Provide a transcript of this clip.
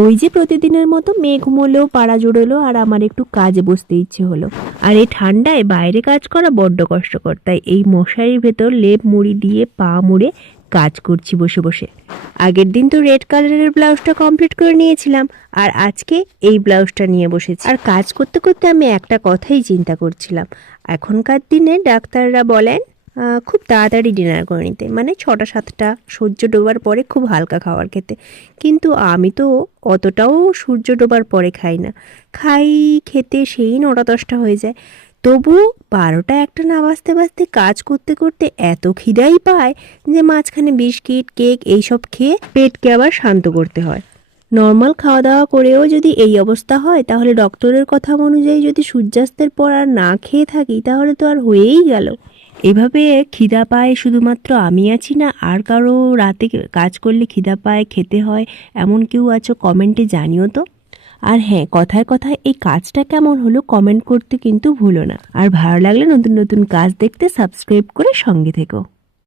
ওই যে প্রতিদিনের মতো মেঘ ঘুমোলেও পাড়া জুড়োলো আর আমার একটু কাজে বসতে ইচ্ছে হলো। আর এই ঠান্ডায় বাইরে কাজ করা বড্ড কষ্টকর, তাই এই মশারির ভেতর লেপ মুড়ি দিয়ে পা মুড়ে কাজ করছি বসে বসে। আগের দিন তো রেড কালারের ব্লাউজটা কমপ্লিট করে নিয়েছিলাম, আর আজকে এই ব্লাউজটা নিয়ে বসেছি। আর কাজ করতে করতে আমি একটা কথাই চিন্তা করছিলাম, এখনকার দিনে ডাক্তাররা বলেন খুব তাড়াতাড়ি ডিনার করে নিতে, মানে 6টা 7টা সূর্য ডোবার পরে খুব হালকা খাবার খেতে। কিন্তু আমি তো অতটাও সূর্য ডোবার পরে খাই না, খাই খেতে সেই 9টা 10টা হয়ে যায়। তবুও 12টা 1টা না বাজতে বাজতে কাজ করতে করতে এত খিদাই পায় যে মাঝখানে বিস্কিট কেক এইসব খেয়ে পেটকে আবার শান্ত করতে হয়। নর্মাল খাওয়া দাওয়া করেও যদি এই অবস্থা হয়, তাহলে ডক্টরের কথা অনুযায়ী যদি সূর্যাস্তের পর আর না খেয়ে থাকি, তাহলে তো আর হয়েই গেল। এভাবে খিদা পায় শুধুমাত্র আমি আছি না, আর কারো রাতে কাজ করলে খিদা পায় খেতে হয় এমন কেউ আছো? কমেন্টে জানিও তো। আর হ্যাঁ, কথায় কথায় এই কাজটা কেমন হলো কমেন্ট করতে কিন্তু ভুলো না। আর ভালো লাগলে নতুন নতুন কাজ দেখতে সাবস্ক্রাইব করে সঙ্গে থেকো।